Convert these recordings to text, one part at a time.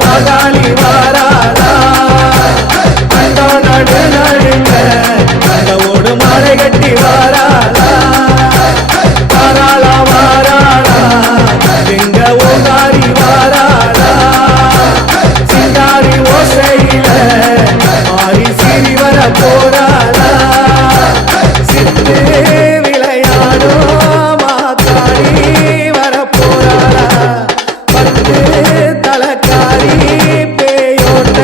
மாகாளி வாராளா அண்டோ நடு நடுங்க ஓடு மாலை கட்டி வாராளா வாராளா வாராளா எங்க ஓங்காரி வாராளா சிங்காரி ஓசையில மாறி சிறி வர போராளா சித்து விளையாடோ மாத்தாடி வர போராளா பத்து தலக்காரி பேயோட்ட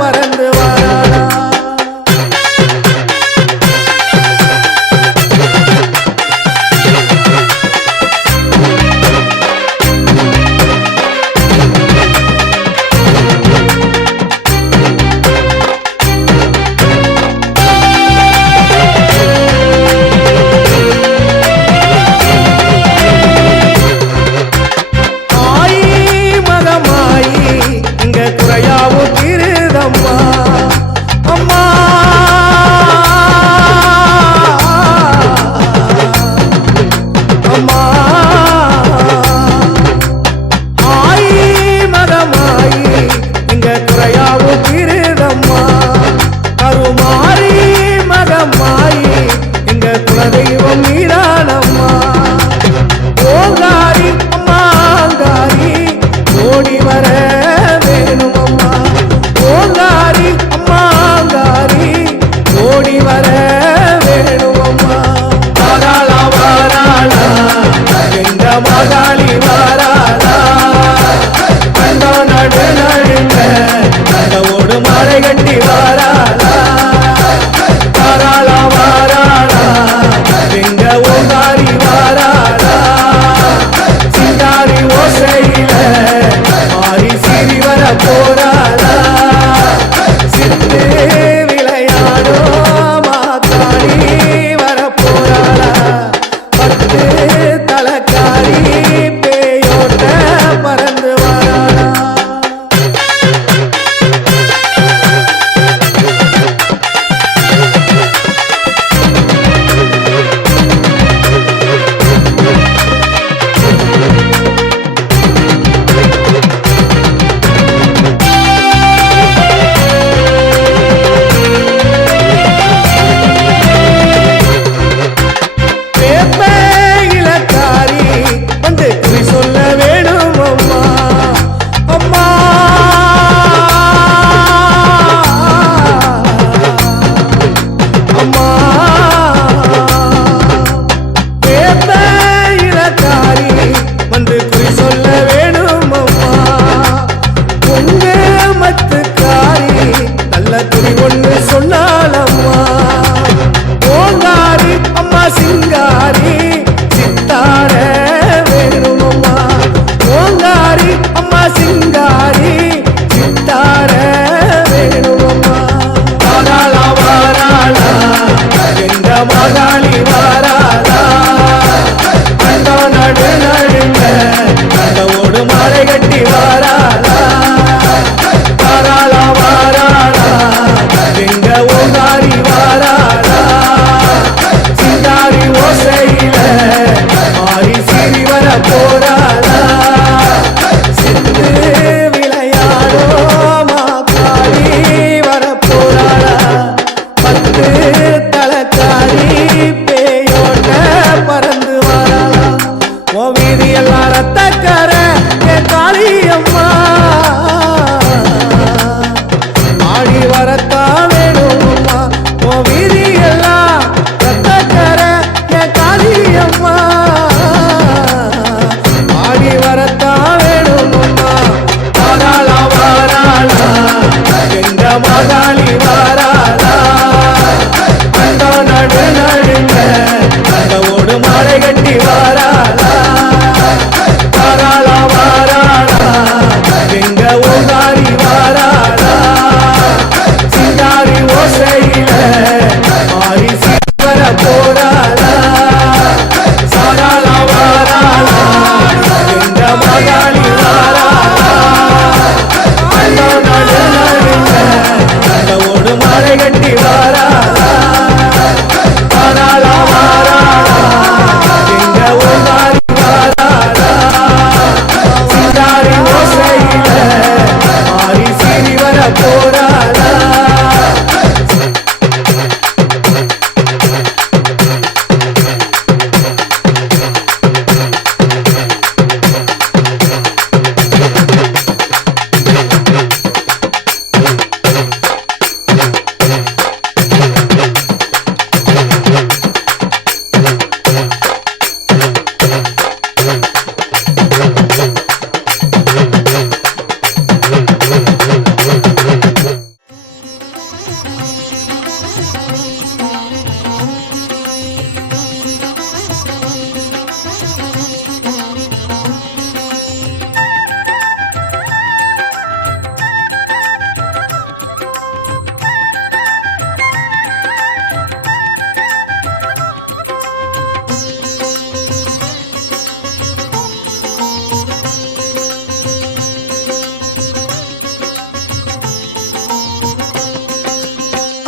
பறந்து வாராளா தெய்வம் நீரானம்மா ஓங்காரி அம்மாங்காரி ஓடி வர வேணும் அம்மா ஓங்காரி அம்மாங்காரி ஓடி வர வேணும் அம்மா வாராளா வாராளா எங்க மாகாளி வாராளா அண்டோ நடு நடுங்க ஓடு மாலை கட்டி வாராளா வாராளா வாராளா எங்க ஓங்காரி வாராளா சிங்காரி ஓசையில மாறி சிறி வர போராளா சித்து விளையாடோ மாத்தாடி வர போராளா பத்து தலக்காரி பேயோட்ட பறந்து வாராளா சொன்னாலம்மா ஓங்காரி அம்மா சிங்காரி சித்தார வேணுமம்மா ஓங்காரி அம்மா சிங்காரி சித்தார வேணுமம்மா வாராளா வாராளா எங்க மாகாளி வாராளா அண்டோ நடு நடுங்க ஓடு மாலை கட்டி வாராளா வாராளா வாராளா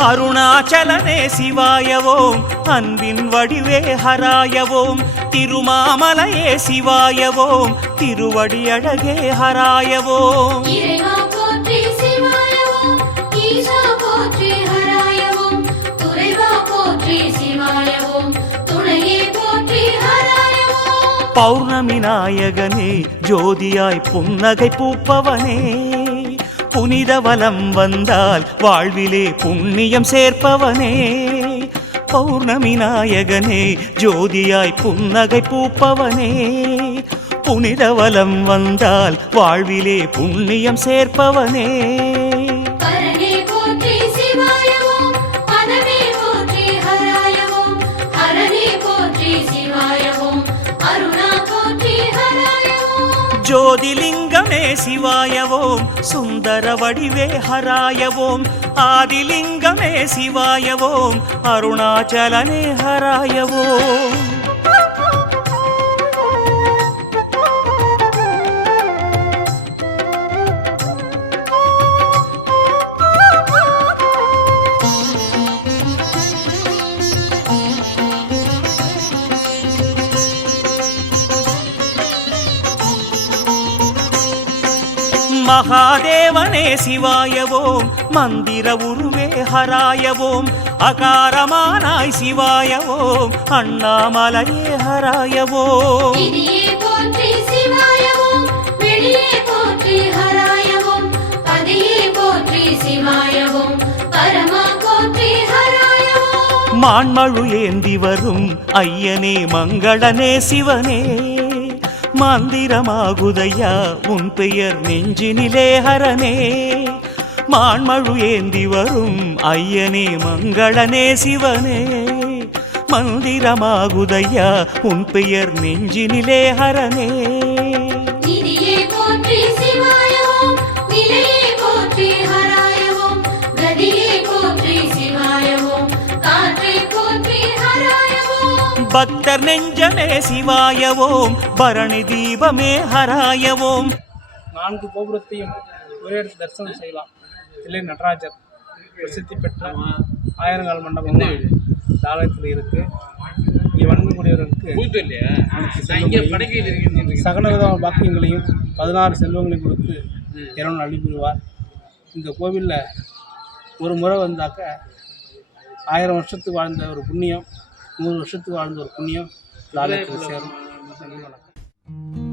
அருணாச்சலனே சிவாயவோம் அன்பின் வடிவே ஹராயவோம் திருமாமலையே சிவாயவோம் திருவடி அழகே ஹராயவோம் பௌர்ணமி நாயகனே ஜோதியாய் புன்னகை பூப்பவனே புனித வலம் வந்தால் வாழ்விலே புண்ணியம் சேர்ப்பவனே பௌர்ணமி நாயகனே ஜோதியாய் புன்னகை பூப்பவனே புனித வலம் வந்தால் வாழ்விலே புண்ணியம் சேர்ப்பவனே ஜோதிலிங்கமே சிவாயவோம் சுந்தர வடிவே ஹராயவோம் ஆதிலிங்கமே சிவாயவோம் அருணாச்சலனே ஹராயவோம் மகாதேவனே சிவாயவோம் மந்திர உருவே ஹராயவோம் அகாரமானாய் சிவாயவோம் அண்ணாமலையே ஹராயவோம் மான்மழு ஏந்தி வரும் ஐயனே மங்களனே சிவனே மந்திரமாகுதையா உன் பெயர் நெஞ்சினிலே ஹரனே மான்மழு ஏந்தி வரும் ஐயனே மங்களனே சிவனே மந்திரமாகுதையா உன் பெயர் நெஞ்சினிலே ஹரனே பக்தர் நெஞ்சமே சிவாயவோம் பரணி தீபமே ஹராயவோம் 4 கோபுரத்தையும் ஒரே இடத்தில் தரிசனம் செய்யலாம். தில்லை நடராஜர் பிரசித்தி பெற்ற ஆயிரங்கால் மண்டபம் தாளத்தில் இருக்கு. இங்கே வணங்கக்கூடியவர்களுக்கு சகலவிதமான பாக்கியங்களையும் 16 செல்வங்களையும் கொடுத்து இறைவன் அள்ளி புரிவார். இந்த கோவிலில் ஒரு முறை வந்தாக்க 1000 வருஷத்துக்கு வாழ்ந்த ஒரு புண்ணியம் 100 வருஷத்துக்கு வாழ்ந்த ஒரு புண்ணியம் லாலத்தில் சேரும். வணக்கம்.